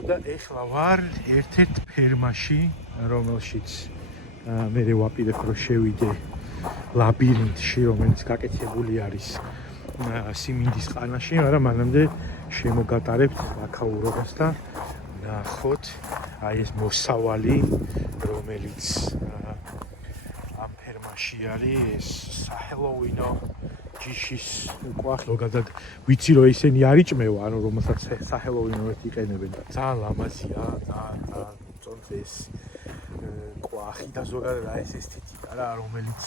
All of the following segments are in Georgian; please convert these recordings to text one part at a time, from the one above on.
და ეხლა ვარ ერთ-ერთ ფერმაში, რომელშიც მე ვაპირებ რომ შევიდე ლაბირინთში, რომელიც გაკეთებული არის სიმინდის ყანაში, მაგრამ მანამდე შემოგატარებთ აქაურობას და ნახოთ აი ეს მოსავალი, რომელიც ამ ფერმაში არის, ეს საჰელოვინო ჯიშის კვახი, ზოგადად ვიცი რომ ისინი არ იჭმევა, ანუ რომელსაც საჰელოვინოებს იყენებენ და ძალიან ლამაზია, ძალიან წონს ეს კვახი და ზოგადად აი ეს ესთეტიკა რა, რომელიც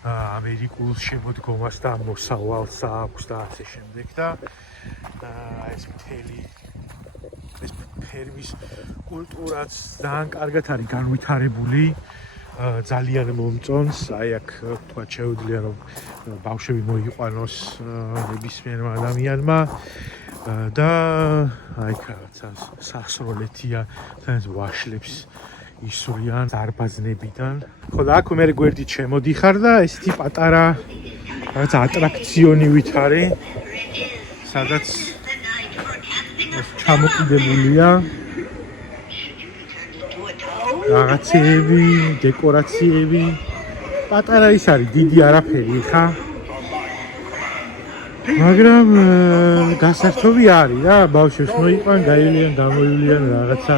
ამერიკულ შემოდგომას და მოსავალს აქვს და ასე შემდეგ და ეს მთელი ეს ფერმის კულტურაც ძალიან კარგად არის განვითარებული. ძალიან მომწონს, აი აქ თქვა შეუძლია რომ ბავშვები მოიყვანოს ნებისმიერმა ადამიანმა და აი რაღაცა სასროლეთია, თან ვაშლებს ისვრიან დარბაზნებიდან. ხო და აქ მე გვერდით შემოდიხარ და ესეთი პატარა რაღაც ატრაქციონივით არის, სადაც ჩამოკიდებულია რაღაცეები, დეკორაციები, პატარა ის არის, დიდი არაფერი ხა. მაგრამ გასართობი არის რა, ბავშვებს მოიყვან, გაივლიან, გამოივლიან რაღაცა.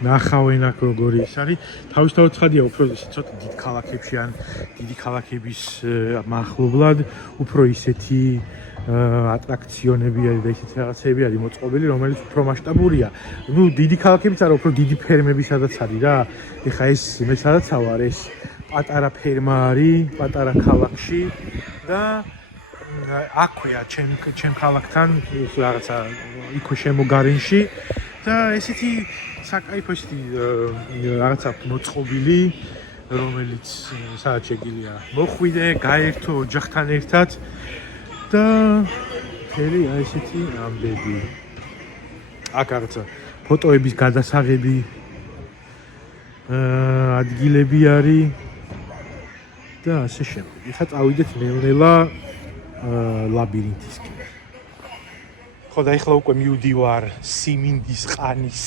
ნახავენ აქ როგორი ის არის. თავისთავად ცხადია, უფრო ცოტა დიდ ქალაქებში ან დიდი ქალაქების მახლობლად უფრო ისეთი ატრაქციონები არის და ისეთი რაღაცები არის მოწყობილი, რომელიც უფრო მასშტაბურია. ნუ დიდი ქალაქებიც არა, უფრო დიდი ფერმები სადაც არის რა. ეხა ეს მე სადაც ვარ, ეს პატარა ფერმა არის, პატარა ქალაქში და აქვეა ჩემ ქალაქთან რაღაცა იქვე შემოგარენში და ესეთი საკაიფო ესეთი რაღაცა მოწყობილი, რომელიც სადაც შეგიძლია მოხვიდე, გაერთო ოჯახთან ერთად და ფერი აი ესეთი ამბები. აქ რაღაცა ფოტოების გადასაღები ადგილები არის და ასე შემდეგ. ეხლა წავიდეთ ნელ-ნელა ლაბირინთისკენ. ხო და ეხლა უკვე მივდივარ სიმინდის ყანის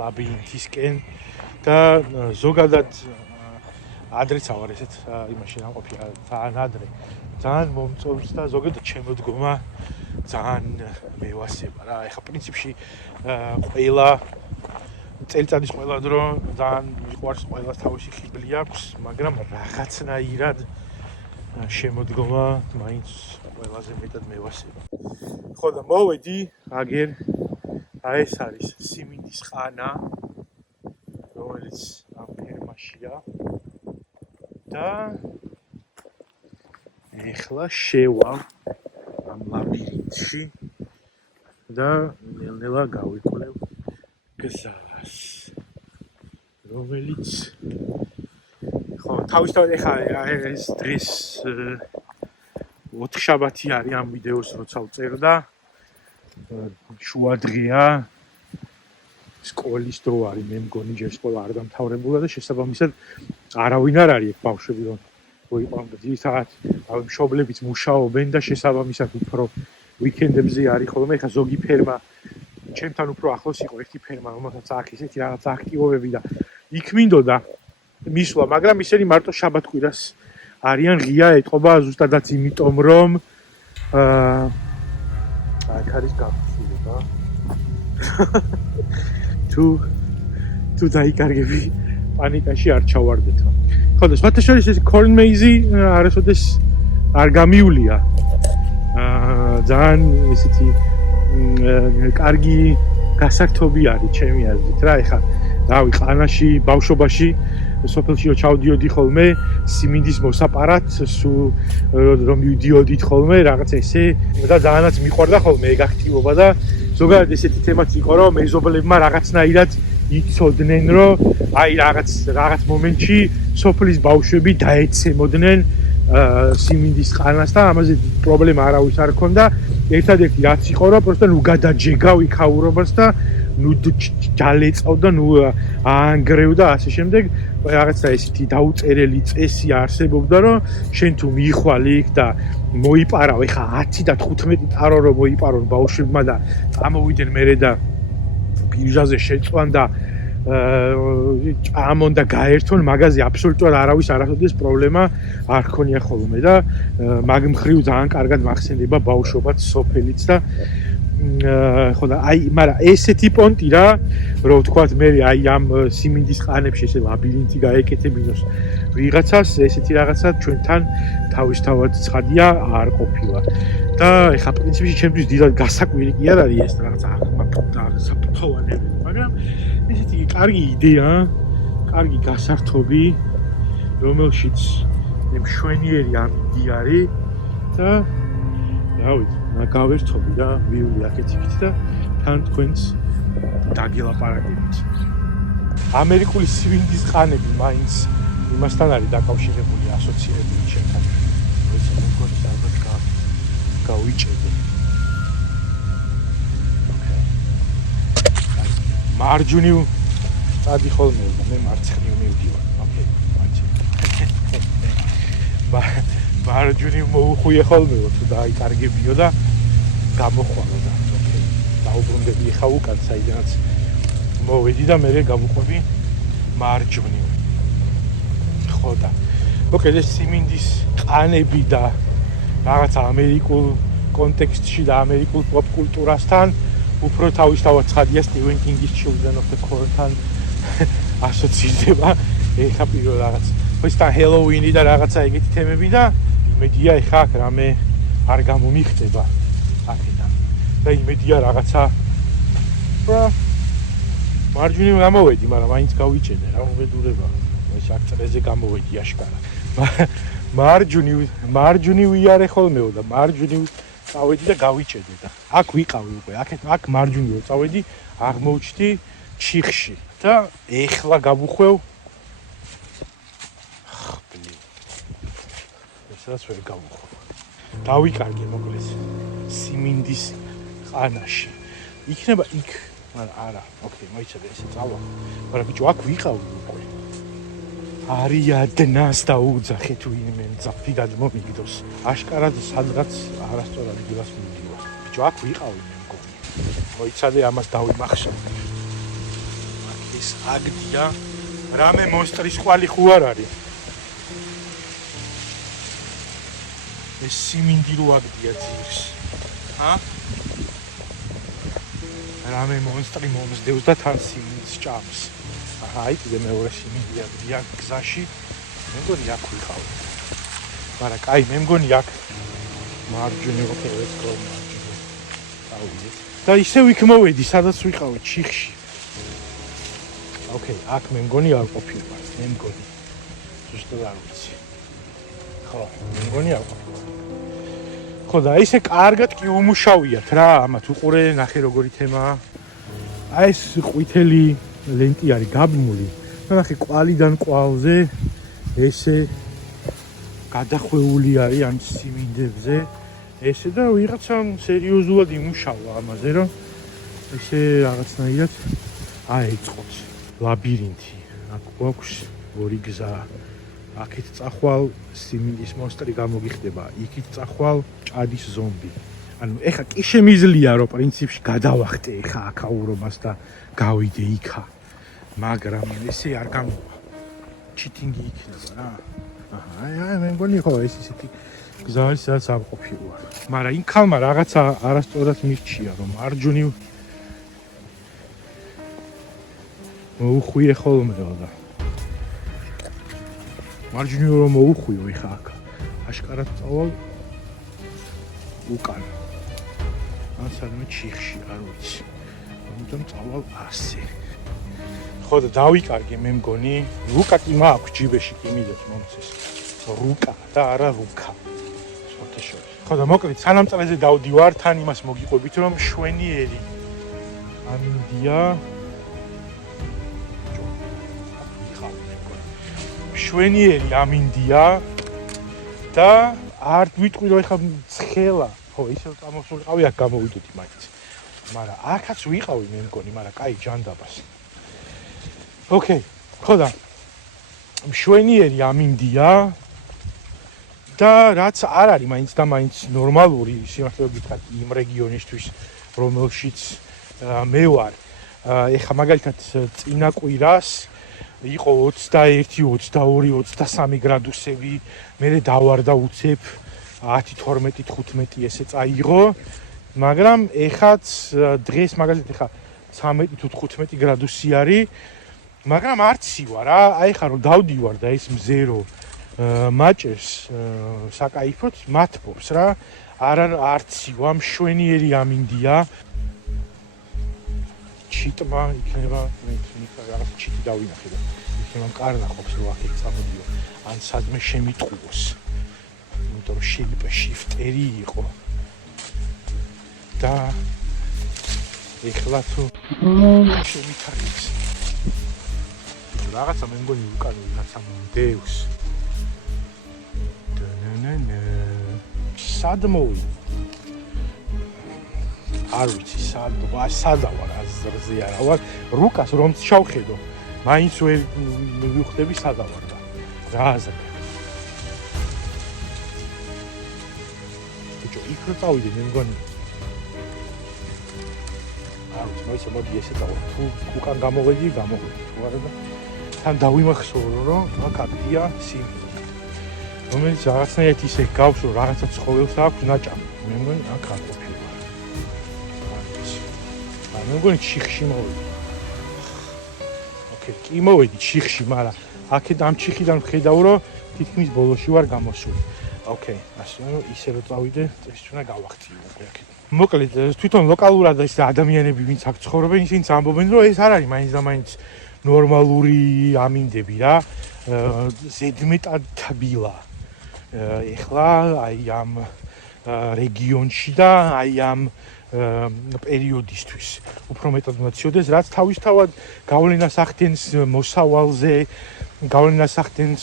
ლაბირინთისკენ და ზოგადად ადრეც ავარ ესეთ იმაში ნამყოფია, ძალიან ადრე. ძალიან მომწონს და ზოგადად შემოდგომა ძალიან მევასება რა. ეხლა პრინციპში ყველა წელიწადის ყველა დრო ძალიან მიყვარს, ყველას თავისი ხიბლი აქვს, მაგრამ რაღაცნაირად შემოდგომა მაინც ყველაზე მეტად მევასება. ხო და მოვედი აგერ აი ეს არის სიმინდის ყანა, რომელიც ამ ფერმაშია და ეხლა შევალ ამ ლაბირინთში და ნელ-ნელა გავიკვლევ გზას, რომელიც ხო თავისთავად ეხლა ეს დღეს 4 შაბათი არის ამ ვიდეოს როცა ვწერ და შუა დღეა, სკოლის დრო არის, მე მგონი ჯერ სკოლა არ დამთავრებულა და შესაბამისად არავინ არ არის ეგ ბავშვები რომ მოიყვანონ და ძირითადად მშობლებიც მუშაობენ და შესაბამისად უფრო ვიკენდებზე არის ხოლმე. ეხლა ზოგი ფერმა ჩემთან უფრო ახლოს იყო ერთი ფერმა, რომელსაც აქვს ისეთი რაღაც აქტივობები და იქ მინდოდა მისვლა, მაგრამ ისინი მარტო შაბათ-კვირას არიან, ღია ეტყობა ზუსტადაც იმიტომ რომ აქ არის გაფრთხილება. თუ დაიკარგები პანიკაში არ ჩავარდეთ. ხო და სხვათა შორის ეს corn maze არასოდეს არ გამივლია. ძალიან ესეთი კარგი გასართობი არის ჩემი აზრით რა. ეხლა რავი, ყანაში, ბავშვობაში სოფელში რო ჩავდიოდი ხოლმე სიმინდის მოსაპარად, რომ მივდიოდით ხოლმე რაღაც ესე და ძალიანაც მიყვარდა ხოლმე ეგ აქტივობა და ზოგადად ესეთი თემაც იყო რომ მეზობლებმა რაღაცნაირად იცოდნენ რომ აი რაღაც მომენტში სოფლის ბავშვები დაეცემოდნენ სიმინდის ყანას და ამაზე პრობლემა არავის არ ჰქონდა. ერთადერთი რაც იყო რომ პროსტა ნუ გადაჯეგა ვიქაურობას და ნუ ჯალეწავდა, ნუ აანგრევდა ასე შემდეგ. რაღაცა ესეთი დაუწერელი წესი არსებობდა რომ შენ თუ მიიხვალ იქ და მოიპარავ, ეხა 10 და 15 ტარო რომ მოიპარონ ბავშვებმა და წამოვიდნენ მერე და ბირჟაზე შეწვან და ჭამონ და გაერთონ, მაგაზე აბსოლუტურად არავის არასოდეს პრობლემა არ ქონია ხოლმე და მაგ მხრივ ძალიან კარგად მახსენდება ბავშვობაც, სოფელიც და ხო და აი, მაგრამ ესეთი პონტი რა, რომ ვთქვათ, მე აი ამ სიმინდის ყანებში ესე ლაბირინთი გაეკეთებინოს ვიღაცას, ესეთი რაღაცა ჩვენთან თავისთავად ცხადია არ ყოფილა. და ეხლა პრინციპში ჩემთვის დიდად გასაკვირი კი არ არის ეს რაღაცა საფრთხოვანები, მაგრამ ესეთი კარგი იდეა, კარგი გასართობი, რომელშიც მშვენიერი ამინდი არის და რავით, გავერთობი და ვიული აქეთ-იქით და თან თქვენს დაგელაპარაკებით. ამერიკული სიმინდის ყანები მაინც იმასთან არის დაკავშირებული, ასოცირებული ჩემთან. როცა მეგონი ალბათ გავიჭედე. მარჯვნივ წადი ხოლმე და მე მარცხნივ მივდივარ. ოკეი, მარჯვნივ მოუხვიე ხოლმე თუ დაიკარგებიო და გამოხვარო და ოკეი. დაუბრუნდები ხა უკან საიდანაც მოვედი და მე გავუყვები მარჯვნივ. ხო და ოკეი, ეს სიმინდის ყანები და რაღაც ამერიკულ კონტექსტში და ამერიკულ პოპ კულტურასთან უფრო თავისთავად ცხადია სტივენ კინგის Children of the Corn-თან ასოცირდება. ეხა პირველ რაღაც ვესთან ჰელოუინი და რაღაცა ეგეთი თემები და იმედია ეხა აქ რამე არ გამომიხდება აქედან. და იმედია რაღაცა მარჯვნივ გამოვედი, მაგრამ მაინც გავიჭედე რა უბედურება. ეს აქ წრეზე გამოვედი აშკარა. მარჯვნივ იარე ხოლმეო და მარჯვნივ წავედი და გავიჭედე და აქ ვიყავი უკვე. აქ მარჯვნივ წავედი, აღმოჩნდი ჩიხში და ეხლა გავუხვევ ესაც ვერ გავუხვევ. დავიკარგე მოკლედ სიმინდის ყანაში. იქნება იქ, მაგრამ არა. ოკეი, მოიცადე ესე წავა. მაგრამ ბიჭო, აქ ვიყავი უკვე. არიადნას დაუძახე თუ იმენ ძაფიდად მომიგდოს. აშკარად სადღაც არასწორად დილას მივდივარ. ბიჭო, აქ ვიყავი მე მგონი. მოიცადე ამას დავიმახშო. აქ ეს აგდია. რამე მონსტრის ყვალი ხო არ არის? ეს სიმინდი რო აგდია ძირს. ჰა? რამე მონსტრი მომსდევს და თან სიმინდს ჭამს. აი, კიდე მეორე სიმინდი აგდია გზაში. მე მგონი აქ ვიყავი. მაგრამ კაი, მე მგონი აქ მარჯვნივ ოკეი, let's go მარჯვნივ. დავიდეთ. და ისევ იქ მოვედი, სადაც ვიყავი, ჩიხში. ოკეი, აქ მე მგონი არ ყოფილვარ, მე მგონი. ზუსტად არ ვიცი. ხო, მე მგონი არ ყოფილვარ. ხო და ისე კარგად კი უმუშავიათ რა, ამათ უყურე, ნახე როგორი თემაა. აი ეს ყვითელი ლენტი არის გაბმული. და ნახე კვალიდან კვალზე ესე გადახვეული არის ამ სიმინდებზე. ესე და ვიღაცამ სერიოზულად იმუშავა ამაზე, რომ ესე რაღაცნაირად აეწყოს ლაბირინთი. აქ გვაქვს ორი გზა. აქეთ წახვალ სიმინდის მონსტრი გამოგიხდება, იქით წახვალ ჭადის ზომბი. ანუ ეხა კი შემიძლია რომ პრინციპში გადავახტე ეხა აქაურობას და გავიდე იქა. მაგრამ ესე არ გამოვა. ჩიტინგი იქნება რა. აი, მე მგონი ხო ეს ისეთი გზა არის, სადაც არ ყოფილვარ. მაგრამ იმ ხალმა რაღაცა არასწორად მირჩია, რომ მარჯვნივ მოუხვიე ხოლმეო და მარჯვნივ რომ მოუხვიო ეხა აქ. აშკარად წავალ უკან. ან სადმე ჩიხში, არ ვიცი. ამიტომ წავალ ასე. ხო და დავიკარგე მე მგონი. რუკა კი მაქვს ჯიბეში კი მიდევს მომცეს. რუკა და არა რუკა. შორტაშორი. ხო და მოკლედ სანამ წელზე დავდივარ, თან იმას მოგიყვებით, რომ შვენიერი ამინდია. შვენიერი ამინდია და არ ვიტყვი რომ ეხლა ცხელა. ხო, ისევ წამოსულიყავი აქ გამოვიდოდი მაინც. მაგრამ აქაც ვიყავი მე მგონი, მაგრამ კაი ჯანდაბას. ოკეი, ხო და შვენიერი ამინდია და რაც არ არის მაინც და მაინც ნორმალური სიმართლე გითხრათ იმ რეგიონისთვის, რომელშიც მე ვარ. ეხა მაგალითად წინა კვირას იყო 21, 22, 23 გრადუსები, მერე დავარდა უცებ 10, 12, 15 ესე წაიღო, მაგრამ ეხაც დღეს მაგალითად ეხა 13 თუ 15 გრადუსი არის, მაგრამ არც ცივა რა, აი ხა რომ დავდივარ და ეს მზერო მაჭერს საკაიფოდ მათბობს რა, არც ცივა, მშვენიერი ამინდია. ჩიტმა იქნება, რაღაც ჩიტი დავინახე და იქნება მკარნახობს რომ აქ წამოდიო, ან სადმე შემიტყუოს. იმიტომ რომ შეიძლება შიფტერი იყო. და ეხლა თუ შემითარგმნეს. რაღაცა მე მგონი უკან ვიღაცა მომდევს. სად მოვი? არ ვიცი სადა ვარ, აზრზე არა ვარ. რუკას რომ ჩავხედო, მაინც ვერ მივხვდები სადა ვარ და რა აზრი. ბიჭო, იქ რო წავიდე მე მგონი. არ ვიცი, მოდი ესე წავალ. თუ უკან გამოვედი, თუ არა და თან დავიმახსოვრო, რომ აქ აკდია სიმინდი. რომელიც რაღაცნაირად ისე გავს, რომ რაღაცა ცხოველს აქვს ნაჭამი. მე მგონი აქ არ ყოფილა. მე მგონი ჩიხში მოვედი. ოკეი, კი მოვედი ჩიხში, მაგრამ აქეთ ამ ჩიხიდან ვხედავ, რომ თითქმის ბოლოში ვარ გამოსული. ოკეი, ასე რომ ისე რომ წავიდე, ეს უნდა გავახციო უკვე აქეთ. მოკლედ, თვითონ ლოკალურად ეს ადამიანები, ვინც აქ ცხოვრობენ, ისინი ამბობენ, რომ ეს არ არის მაინც და მაინც ნორმალური ამინდები რა. ზედმეტად თბილა. ეხლა აი ამ რეგიონში და აი ამ პერიოდისთვის უფრო მეტად უნდა ცივდეს, რაც თავისთავად გავლენას ახდენს მოსავალზე, გავლენას ახდენს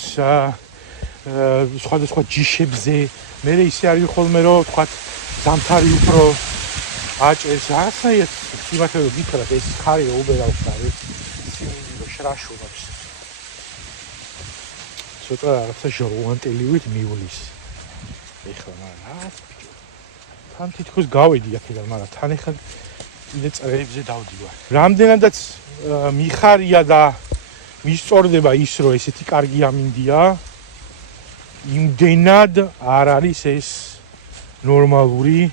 სხვადასხვა ჯიშებზე. მე ისე არის ხოლმე რომ თქვათ ზამთარი უფრო აჭერს, რაღაცნაირად სიმართლე რომ გითხრათ, ეს ხარი უბერავს და ეს სიმინდი რომ შრაშუნობს. ცოტა რაღაცა ჟორუანტელივით მივლის. ეხლა რა თან თითქოს გავედი აქედან, მაგრამ თან ეხლა კიდე წრეებზე დავდივარ. რამდენადაც მიხარია და მისწორდება ის, რომ ესეთი კარგი ამინდია, იმდენად არ არის ეს ნორმალური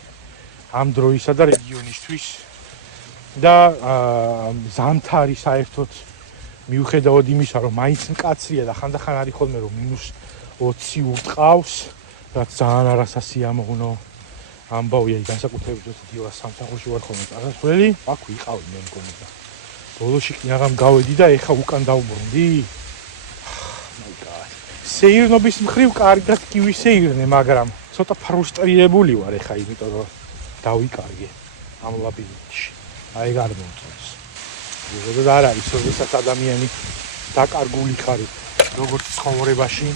ამ დროისა და რეგიონისთვის და ზამთარი საერთოდ მიუხედავად იმისა, რომ მაინც მკაცრია და ხანდახან არის ხოლმე რომ -20 უტყავს, რაც ძალიან არასასიამოვნო ამბავია, განსაკუთრებით დილას სამსახურში ვარ ხოლმე წასასვლელი, აქ ვიყავი მე მგონი და ბოლოში კი აღარ გავედი და ეხა უკან დავბრუნდი. სეირნობის მხრივ კარგად კი ვისეირნე, მაგრამ ცოტა ფრუსტრირებული ვარ ეხა, იმიტომ რომ დავიკარგე ამ ლაბირინთში. აი არ მომწონს. ზოგადად არ არის, როდესაც ადამიანი დაკარგული ხარი, როგორც ცხოვრებაში,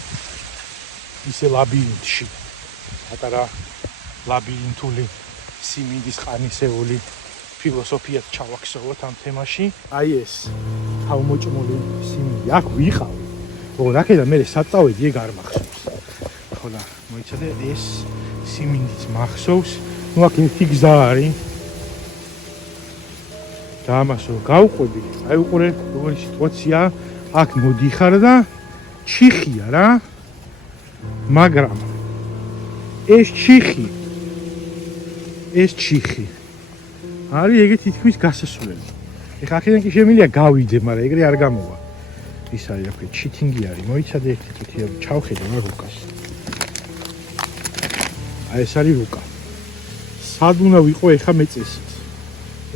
ისე ლაბირინთში. პატარა ლაბირინთული სიმინდის ყანისეული ფილოსოფიად ჩავაქსოვოთ ამ თემაში. აი ეს თავმოჭმული სიმინდი, აქ ვიყავი. ოღონდ აქედან მე საწავედი ეგ არ მახსოვს. ხო და მოიცადე ეს სიმინდიც მახსოვს. ნუ აქ ერთი გზა არის. და ამასო გავყვები. აი უყურე როგორი სიტუაცია, აქ მოდიხარ და ჩიხია რა. მაგრამ ეს ჩიხი არის ეგეთ თითქმის გასასვლელი. ეხლა აქედან კი შემიძლია გავიდე, მაგრამ ეგრე არ გამოვა. ის არის აქ ჩიტინგი არის. მოიცადე ერთი თუთია ჩავხედე რა რუკას. აი ეს არის რუკა. სად უნდა ვიყო ეხლა მე წესით?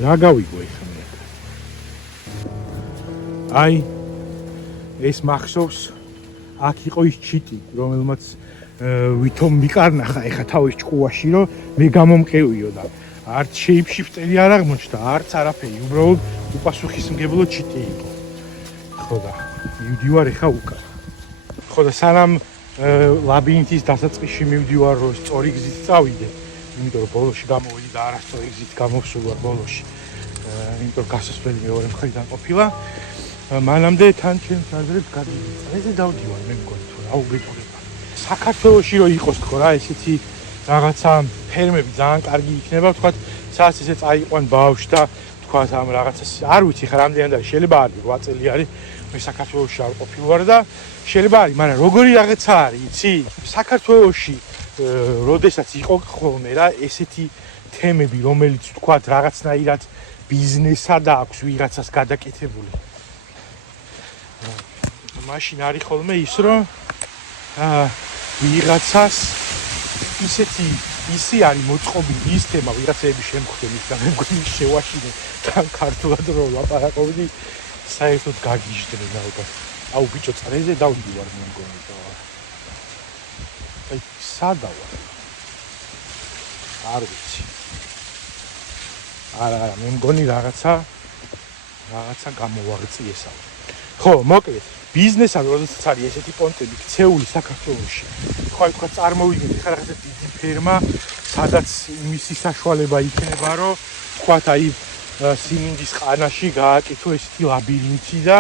რა გავიგო ეხლა მე? აი ეს მახსოვს, აქ იყო ის ჩიტი, რომელმაც ვითომ მიკარნახა ეხა თავის ჭკუაში, რომ მე გამომყევიო და არც შეიფშიფტერი არ აღმოჩნდა, არც არაფერი, უბრალოდ უპასუხისმგებლო ჩიტი იყო. ხო და მივდივარ ეხა უკან. ხო და სანამ ლაბირინთის დასაწყისში მივდივარ, რომ სწორი გზით წავიდე, იმიტომ რომ ბოლოში გამოვედი და არასწორი გზით გამოვსულ ვარ ბოლოში. იმიტომ რომ გასასვლელი მეორე მხრიდან ყოფილა. მანამდე თან ჩემს აზრებს გადმოვიდა. ესე დავდივარ მე მგონი თუ რა უბედურება. საქართველოში რო იყოს თქო რა ესეთი რაღაცა ფერმები ძალიან კარგი იქნება, თქვათ, სადაც ესე წაიყვან ბავშვს და თქვა ამ რაღაცას არ ვიცი ხა რამდენი არის შეიძლება არის 8 წელი არის მე საქართველოში არ ყოფილი ვარ და შეიძლება არის მაგრამ როგორი რაღაცა არის იცი საქართველოში როდესაც იყო ხოლმე რა ესეთი თემები რომელიც თქვა რაღაცნაირად ბიზნესად აქვს ვიღაცას გადაკეთებული მაშინ არის ხოლმე ის რომ ვიღაცას ისი არის მოწყობილი ის თემა ვიღაცები შემხვდენ და მე მგონი შევაშინე თან ქართულად რომ ლაპარაკობდი საერთოდ გაგიჟდნენ ალბათ აუ ბიჭო წარეზე დავდივარ მე მგონი და აი სადა ვარ არ ვიცი არა მე მგონი რაღაცა გამოვაღწიესა ხო მოკლედ ბიზნესად როდესაც არის ესეთი პონტები ქცეული საქართველოში ხო აი თქვა წარმოვიდგინე ხა რაღაცა დიდი ფერმა სადაც მისი საშუალება იქნება რომ თქვა აი სიმინდის ყანაში გააკეთო ესეთი ლაბირინთი და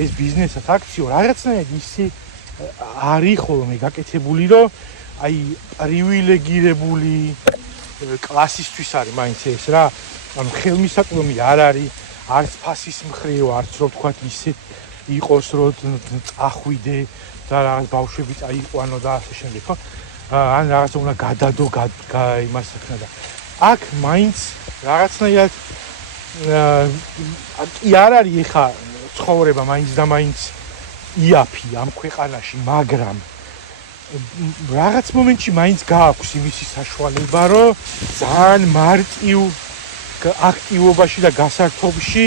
ეს ბიზნესად აქციო რაღაცნაირად ისი არის ხოლმე გაკეთებული რომ აი პრივილეგირებული კლასისთვის არის მაინც ეს რა ანუ ხელმისაწვდომი არ არის არც ფასის მხრივ არც რო თქვა ისე იყოს რომ წახვიდე და რაღაც ბავშვები წაიყვანო და ასე შემდეგ ხო ან რაღაც უნდა გადადო იმას ხნა და აქ მაინც რაღაცნაირად კი არ არის ეხა ცხოვრება მაინც და მაინც იაფი ამ ქვეყანაში მაგრამ რაღაც მომენტში მაინც გააქვს იმისი საშუალება რომ ძალიან მარტივ აქტივობაში და გასართობში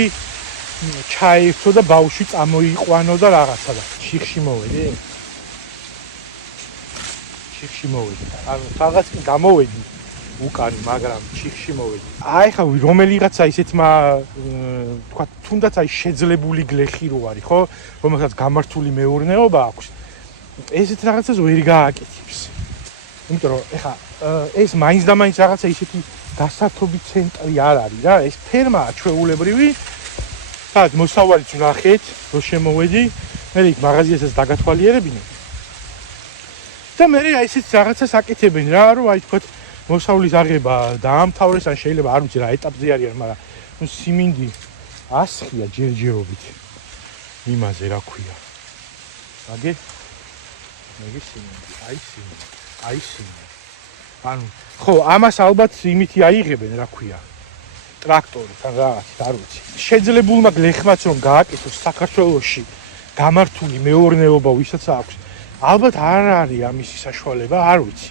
ჩაერთო და ბავშვი წამოიყვანო და რაღაცა და შიხში მოვედი ანუ რაღაც კი გამოვედი უკან მაგრამ შიხში მოვედი აი ხა რომელიღაცა ისეთმა თქვა თუნდაც აი შეძლებული გლეხი რო არის ხო რომელსაც გამართული მეურნეობა აქვს ესეთ რაღაცას ვერ გააკეთებს იმიტომ რომ ეხა ეს მაინც და მაინც რაღაცა ისეთი გასართობი ცენტრი არ არის რა ეს ფერმაა ჩვეულებრივი სადაც მოსავალიც ვნახეთ რო შემოვედი მე იქ მაღაზიასაც დაგათვალიერებინე და მე აი ესეთ რაღაცას აკეთებენ რა რომ აი თქვა მოსავლის აღება დაამთავრეს ან შეიძლება არ ვიცი რა ეტაპზე არიან მაგრამ ნუ სიმინდი ასხია ჯერჯერობით იმაზე რა ქვია აგე მე სიმინდი აი სიმინდი ანუ ხო ამას ალბათ იმითი აიღებენ რა ქვია ტრაქტორით ან რაღაცით არ ვიცი შეძლებულმა გლეხმაც რომ გააკეთოს საქართველოში გამართული მეურნეობა ვისაც აქვს ალბათ არ არის ამისი საშუალება არ ვიცი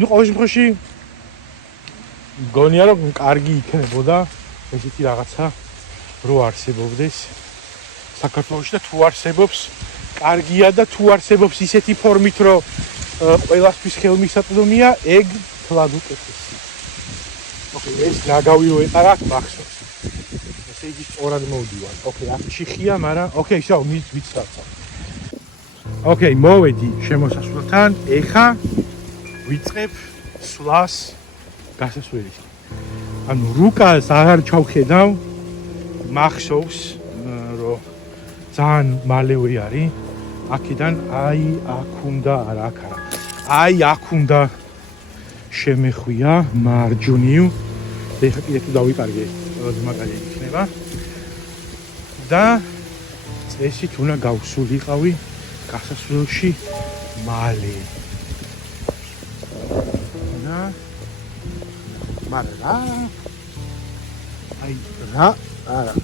ნუ ყოველ შემთხვევაში მგონია რომ კარგი იქნებოდა ესეთი რაღაცა რო არსებობდეს საქართველოში და თუ არსებობს კარგია და თუ არსებობს ისეთი ფორმით რომ ყველასთვის ხელმისაწვდომია ეგ თლად უკეთესი ოკეი ეს ნაგავიო ეყარა მახსოვს ესე იგი სწორად მოვდივარ ოკეი აქ ჩიხია მაგრამ ოკეი შაო ვიცავ ოკეი მოვედი შემოსასვლელთან ეხა ვიწყებ სვლას გასასვლელისკენ ანუ რუკას აღარ ჩავხედავ მახსოვს რომ ძალიან მალევე არის აქედან აი აქ უნდა არა აქ არა აი აქ უნდა შემეხვია მარჯვნივ და ეხლა კიდე თუ დავიკარგე ყველაზე მაგარი იქნება და წესით უნდა გავსულიყავი გასასვლელში მალე და მაგრამ რა აი რა არა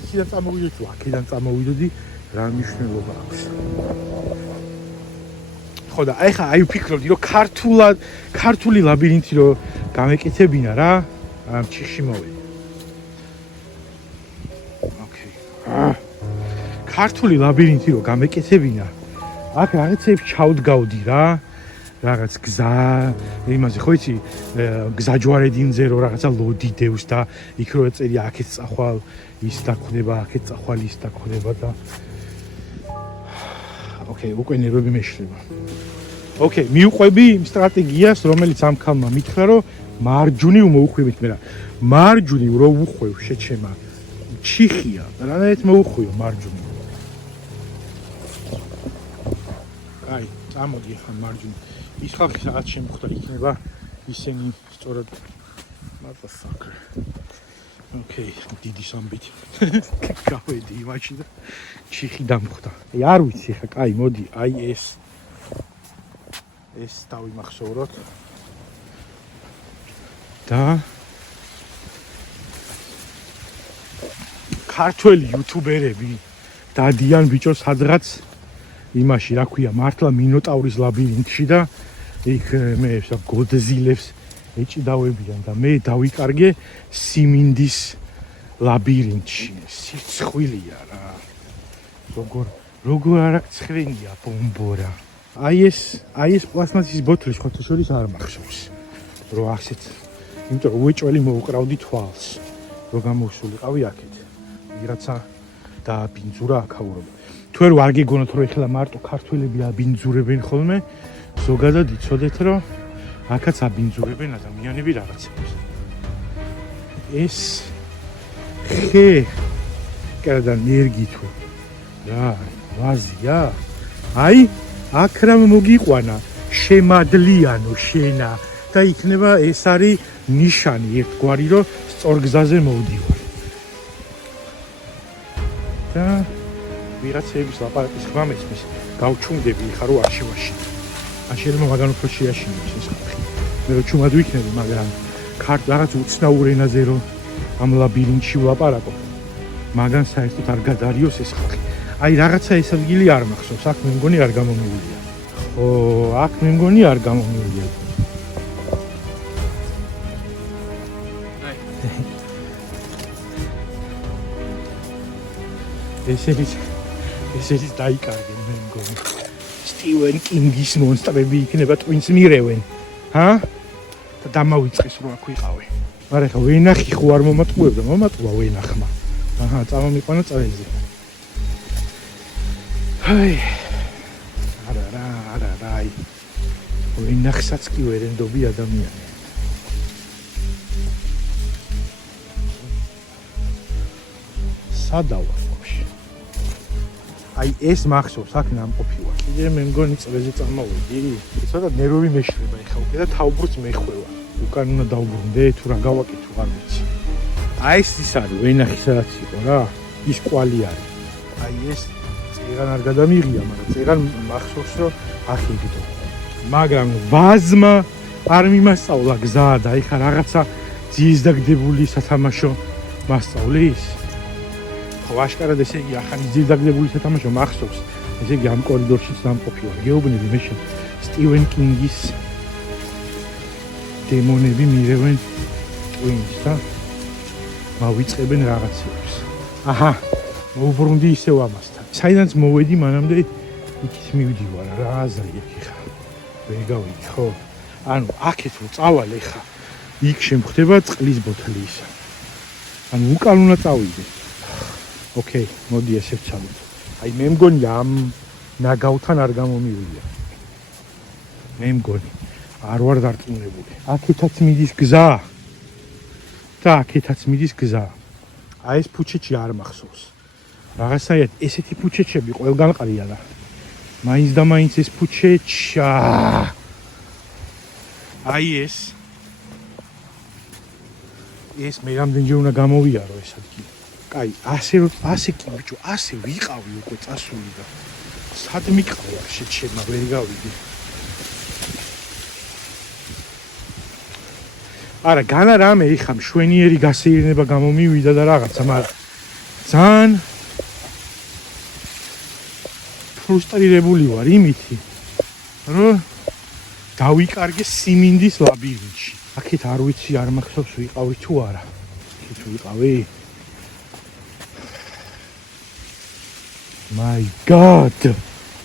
იქიდან წამოვიდოდი თუ აქედან წამოვიდოდი რა მნიშვნელობა აქვს ხო და აი ხა აი ვფიქრობდი რომ ქართული ლაბირინთი რომ გამეკეთებინა რა ამ ჩიხში მოვედი ოკეი ქართული ლაბირინთი რომ გამეკეთებინა აქ რაღაცებს ჩავდგავდი რა რაღაც გზა იმაზე ხო იცი გზაჯვარედინზე რომ რაღაცა ლოდი დევს და იქ რო წერია აქეთ წახვალ ის დაგხვდება აქეთ წახვალ ის დაგხვდება და ოკეი უკვე ნერვები მეშლება ოკეი მიუყვები იმ სტრატეგიას რომელიც ამ ქალმა მითხრა რომ მარჯვნივ მოუხვევით მე რა მარჯვნივ რო უხვევ შეჩემა ჩიხია რანაირად მოუხვიო მარჯვნივ აი წამოდი ხა მარჯვნივ ის ხალხი რაღაც შემოხვდა იქნება ისინი სწორად motherfucker ოკეი, დიდი სამბით. გავედი იმაში და ჩიხი დამხვდა. არ ვიცი ხა, კაი, მოდი, აი ეს დავიმახსოვროთ. და ქართველი იუთუბერები დადიან ბიჭო სადღაც იმაში, რა ქვია, მართლა მინოტავრის ლაბირინთში და იქ მე გოძილებს ეჭიდავებიან და მე დავიკარგე სიმინდის ლაბირინთში. სიცხვილია რა. როგორ არ აქცხრენია ბომბორა. აი ეს პლასმასის ბოთლი სხვათა შორის არ მახსოვს. რო ასეთ, იმიტომ რომ უეჭველი მოუყრავდი თვალს. რო გამოვსულიყავი აქეთ. ვიღაცა დააბინძურა აქაურობა. თუ არ არ გეგონოთ რომ ეხლა მარტო ქართველები აბინძურებენ ხოლმე, ზოგადად იცოდეთ რომ აქაც აბინძურებენ ადამიანები რაღაცებს. ეს ხე კადა ნერგი თუ რა ვაზია? აი აქ რამ მოგიყვანა შემადლიანო შენა და იქნება ეს არის ნიშანი ერთგვარი რომ სწორ გზაზე მოვდივარ. და ვიღაცების ლაპარაკის ხმა მესმის გავჩუმდები ხა რო არ შევაშინო. შეიძლება მაგან უფრო შეაშინოს ეს ხალხი. მე რო ჩუმად ვიქნები, მაგრამ რაღაც უცნაურ ენაზე რომ ამ ლაბირინთში ვლაპარაკო. მაგან საერთოდ არ გადარიოს ეს ხალხი. აი რაღაცა ეს ადგილი არ მახსოვს, აქ მე მგონი არ გამომიულია. ხო, აქ მე მგონი არ გამომიულია. ეს ის დაიკარგე მე მგონი. სტივენ კინგის მონსტრები იქნება ტვინს მირევენ. ჰა? და დამავიწყეს რომ აქ ვიყავე. მაგრამ ხა ვენახი ხო არ მომატყუებდა, მომატყუა ვენახმა. აჰა, წამომიყვანა წაეზე. ჰაი. არა, ვენახსაც კი ვერ ენდობი ადამიანი. სადავა. აი ეს მახსოვს აქ ნამყოფი ვარ. კიდე მე მგონი წრეზე წამოვედი. ცოტა ნერვი მეშლება ეხა უკვე და თავბრუც მეხვევა. უკან უნდა დავბრუნდე თუ რა გავაკეთო არ ვიცი. აი ეს არის ვენახი სადაც იყო რა. ის კვალი არის. აი ეს წეგან არ გადამიღია, მაგრამ წეგან მახსოვს რომ აქ იგდო. მაგრამ ვაზმა არ მიმასწავლა გზა და ეხა რაღაცა ძის დაგდებული სათამაშო მასწავლის. ვაშკარად ესე იგი ახალი ძილდაგდებული სათამაშო მახსოვს. ესე იგი ამ კორიდორშიც დამყოფი ვარ. გეუბნები მე სტივენ კინგის დემონები მირევენ ტვინს და მავიწყებენ რაღაცებს. აჰა, მოვუბრუნდი ისევ ამასთან. საიდანაც მოვედი მანამდე იქით მივდივარ რა აზრი აქ ხა. ვერ გავიქ ხო? ანუ აქეთ რო წავალ ხა. იქ შემხდება წყლის ბოთლი ისა. ანუ უკან უნდა წავიდე. ოკეი, მოდი ესე ვცალოთ. აი მე მგონი ამ ნაგავთან არ გამომივლია. მე მგონი არ ვარ დარწმუნებული. აქეთაც მიდის გზა. და აქეთაც მიდის გზა. აი ეს ფუჩეჩი არ მახსოვს. რაღაცაირად ესეთი ფუჩეჩები ყველგან ყრია და მაინც და მაინც ეს ფუჩეჩა. აი ეს მე რამდენჯერ უნდა გამოვიარო ეს ადგილი. კაი, ასე კი ბიჭო, ასე ვიყავი უკვე წასული და სად მიყავი აქ შეჩერმა ვერ გავიდი. არა, განა რამე იხა მშვენიერი გასეირნება გამომივიდა და რაღაცა, მაგრამ ძალიან ფრუსტრირებული ვარ იმითი, რომ დავიკარგე სიმინდის ლაბირინთში. აქეთ არ ვიცი, არ მახსოვს ვიყავი თუ არა. იქით ვიყავი? My God!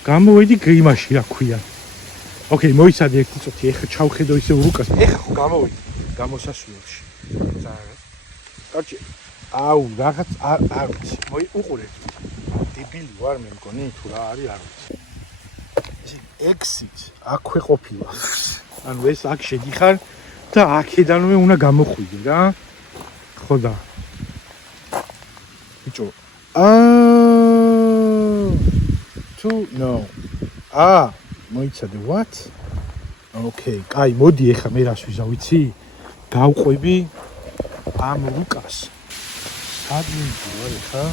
გამოვედი გრიმაში, რა ქვია. ოკეი, მოიცადე ერთი წუთი, ეხლა ჩავხედო ისე რუკას. ეხლა ხო გამოვედი გამოსასვლელში. კარჩი. აუ, რაღაც არ ვიცი. უყურე. დებილი ვარ მე მგონი, თუ რა არის, არ ვიცი. ესე exit აქვე ყოფილა. ანუ ეს აქ შედიხარ და აქედანვე უნდა გამოხვიდე რა. ხო და. ბიჭო. No. მოიცადე what? Okay, კაი, მოდი ეხა მე რას ვიზავ, ვიცი? გავყვები ამ რუკას. სად მივდივარ ეხა?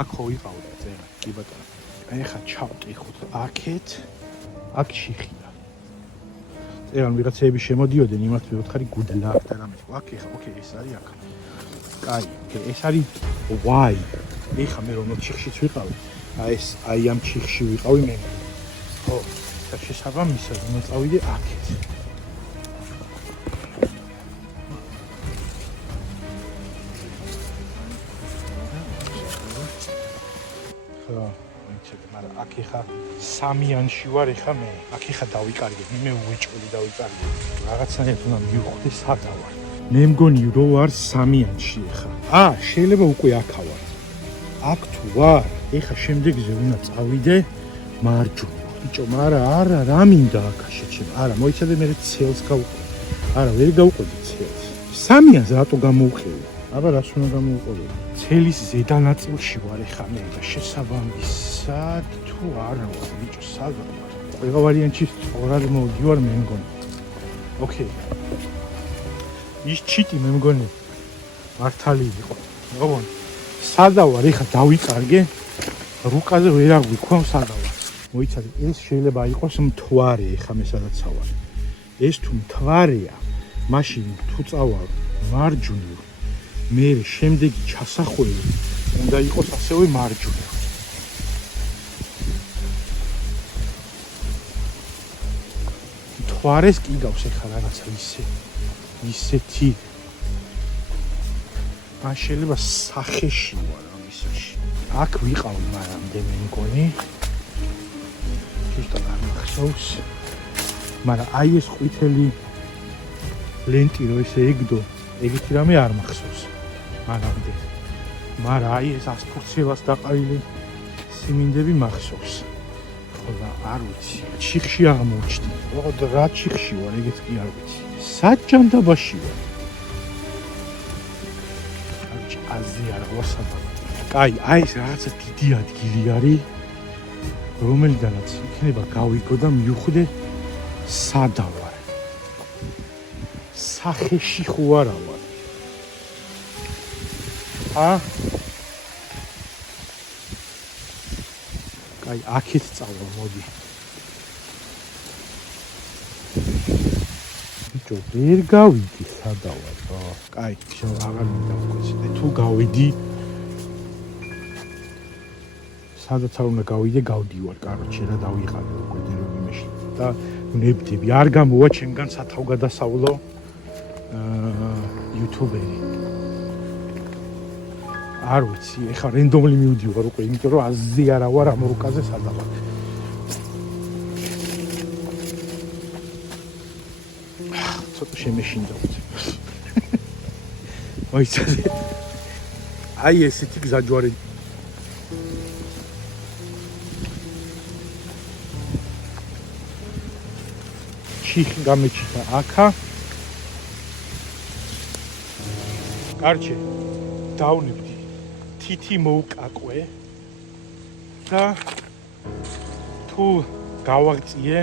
აქ ხო ვიყავდა წერა, კი ბატონო. ეხა ჩავტეხოთ აქეთ. აქ შიხია. წერან ვიღაცები შემოდიოდნენ, იმათ მეოთხარი გუდლა აქ და რამე. აქ ეხა, ოკეი, ეს არის აქ. კაი, ეს არის Y. ეხა მე რომ ჩიხშიც ვიყავი. აი ამ ჩიხში ვიყავი მე. ხო, და შესაბამისად უნდა წავიდე აქეთ. მაგრამ აქ ეხა სამიანში ვარ ეხა მე. აქ ეხა დავიკარგე, მე უეჭველი დავიკარგე. რაღაცნაირად უნდა მივხვდე სადა ვარ. მე მგონი რომ ვარ სამიანში ეხა. შეიძლება უკვე აქა ვარ. აქ თუ ვარ, ეხა შემდეგზე უნდა წავიდე მარჯვნივ. ბიჭო, არა, რა მინდა აქა შეჩემ. არა, მოიცადე მე ცელს გავუყვე. არა, ვერ გავუყვები ცელს. სამიანს რატო გამოვხილე? აბა რას უნდა გამოვყოლო? ცელის ზედა ნაწილში ვარ ეხა მე და შესაბამისად თუ არა ვარ ბიჭო სად ვარ? ყველა ვარიანტში სწორად მოვდივარ მე მგონი. ოკეი. ის ჩიტი მე მგონი მართალი იყო. მოგონი. სადა ვარ ეხა დავიკარგე. რუკაზე ვერ აღვიქვამ სადა ვარ. მოიცადე ეს შეიძლება იყოს მთვარე ეხა მე სადაც ვარ. ეს თუ მთვარეა, მაშინ თუ წავალ მარჯვნივ მე შემდეგი ჩასახვევი უნდა იყოს ასევე მარჯვნივ. მთვარეს კი გავს ეხლა რაღაცა ისეთი. ან შეიძლება სახეში ვარ ამისაში. აქ ვიყავ მაგრამ მე მგონი. ზუსტად არ მახსოვს. მაგრამ აი ეს ყვითელი ლენტი რო ესე ეგდო, ეგეთი რამე არ მახსოვს. მანამდე. მაგრამ აი ეს ასფურცელას დაყალილი სიმინდები მახსოვს. ხო და არ ვიცი, ჩიხში აღმოჩნდი. ოღონდ რა ჩიხში ვარ, ეგეც კი არ ვიცი. საჯანდაბაში ვარ. აიჭი აზი არ ვასაბა. კაი, აი ეს რაღაცა დიდი ადგილი არის, რომელიდანაც იქნება გავიგო და მივხვდე სადა ვარ. სახეში ხო არა ვარ. კაი, აქეთ წავალ, მოდი. ბიჭო, ვერ გავიდი სადა ვარ, რა. კაი, შო აღარ მინდა ვქოცე. თუ გავიდი სადაც არ უნდა გავიდე, გავდივარ, კაროჩე რა დავიღალე უკვე დერობიმეში. და ნებდები, არ გამოვა ჩემგან სათავგადასავლო იუთუბერი. არ ვიცი, ეხლა რენდომლი მივდივარ უკვე, იმიტომ რომ აზი არა ვარ ამ რუკაზე სადა ვარ. ცოტა შემეშინდა უცებ. მოიცადე. აი ესეთი გზაჯვარი. ჩიხი გამეჩიტა აქა. კარჩე, დავნებდი. თითი მოუკაკვე და თუ გავაღწიე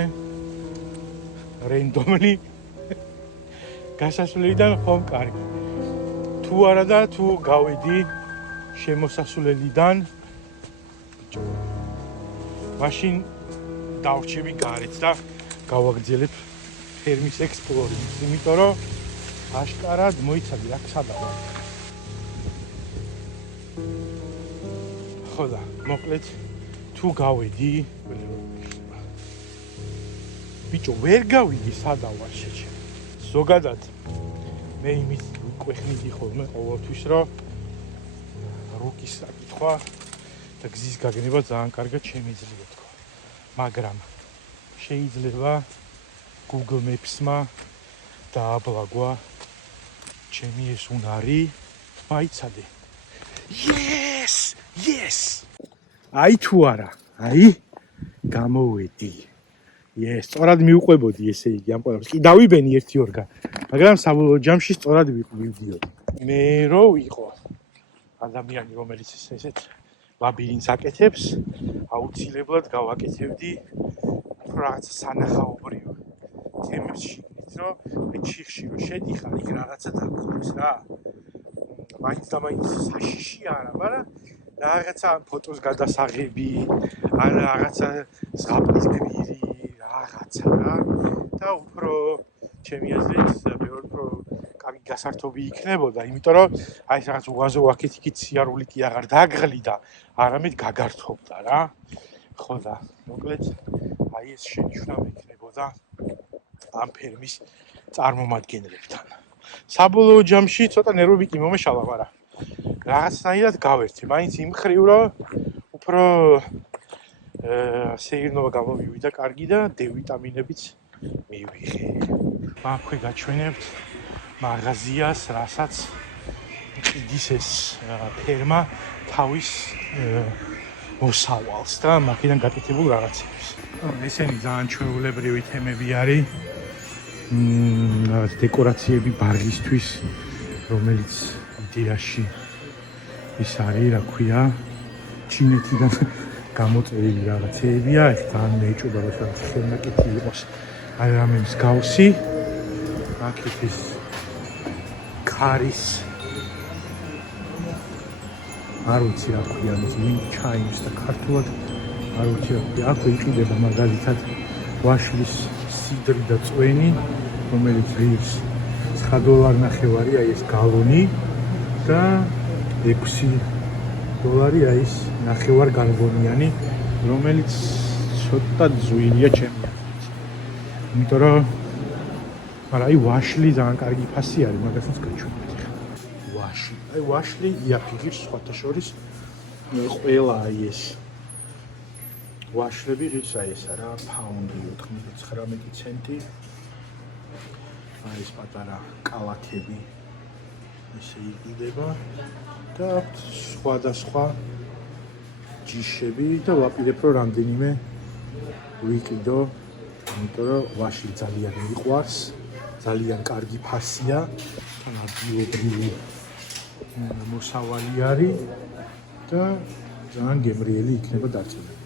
რენდომლი გასასვლელიდან ხომ კარგი. თუ არა და თუ გავედი შემოსასვლელიდან ბიჭო მაშინ დავრჩები გარეთ და გავაგრძელებ ფერმის ექსპლორინგს, იმიტომ რომ აშკარად მოიცადე აქ სადა ვარ. ხო და მოკლედ თუ გავედი ბიჭო ვერ გავიდი სადა ვარ შეჩე. ზოგადად მე იმის ყვეხნიდი ხოლმე ყოველთვის რომ რუკის საკითხვა და გზის გაგნება ძალიან კარგად შემიძლია თქო. მაგრამ შეიძლება Google Maps-მა დააბლაგვა ჩემი ეს უნარი მაიცადე. Yes! აი თუ არა, აი გამოვედი. სწორად მიუყვებოდი ესე იგი ამ ყველაფერს. კი დავიბენი 1-2-გან, მაგრამ საბოლოო ჯამში სწორად ვივდიოდი. მე რო ვიყო ადამიანი, რომელიც ესეთ ლაბირინთს აკეთებს, აუცილებლად გავაკეთებდი რაღაც სანახაობრივ თემებს შიგნით, რომ მე ჩიხში რო შედიხარ, იქ რაღაცა დაგხვდეს რა. მაინც და მაინც საშიში არა, მაგრამ რაღაცა ფოტოს გადასაღები, ან რაღაცა ზღაპრის გვირი, რაღაცა რა. და უფრო ჩემი აზრით მეორე უფრო კარგი გასართობი იქნებოდა, იმიტომ რომ აი ეს რაღაც უაზრო აქეთ-იქით სიარული კი აღარ დაგღლიდა, არამედ გაგართობდა რა. ხო და მოკლედ აი ეს შენიშვნა მექნებოდა ამ ფერმის წარმომადგენლებთან. საბოლოო ჯამში ცოტა ნერვები კი მომეშალა, მაგრამ რაღაცნაირად გავერთი. მაინც იმ ხრივ რომ უფრო სეირნობა გამომივიდა კარგი და D ვიტამინებიც მივიღე. აქვე გაჩვენებთ მაღაზიას, რასაც ყიდის ეს ფერმა თავის მოსავალს და მაქედან გაკეთებულ რაღაცებს. ესენი ძალიან ჩვეულებრივი თემები არის. დეკორაციები ბაღისთვის, რომელიც იდეაში ის არის, რა ქვია, ჩინეთიდან გამოწვეული რაღაცებია, ეს ძალიან მეეჭვება, რომ შემოკეთი იყოს აი რამე მსგავსი. აქეთ ის ქარის არ ვიცი რა ქვია, ჩაიმს და ქართულად არ ვიცი რა ქვია. აქვე იყიდება მაგალითად ვაშლის სიდრი და წვენი, რომელიც ღირს $9.50 აი ეს გალონი და $6 აი ეს ნახევარ გალონიანი, რომელიც ცოტა ძვირია ჩემი აზრით. იმიტომ რომ მაგრამ აი ვაშლი ძალიან კარგი ფასი არის, მაგასაც გაჩვენებთ ხა. ვაშლი. აი ვაშლი იაფიღებს სხვათა შორის ყველა აი ეს ვაშლები რიც აი ეს არა, ფაუნდი 99 ცენტი. აი ეს პატარა კალათები ესე იყიდება და სხვადასხვა ჯიშები და ვაპირებ რომ რამდენიმე ვიყიდო, იმიტომ რომ ვაშლი ძალიან მიყვარს, ძალიან კარგი ფასია, თან ადგილობრივი მოსავალი არის და ძალიან გემრიელი იქნება დარწმუნებული.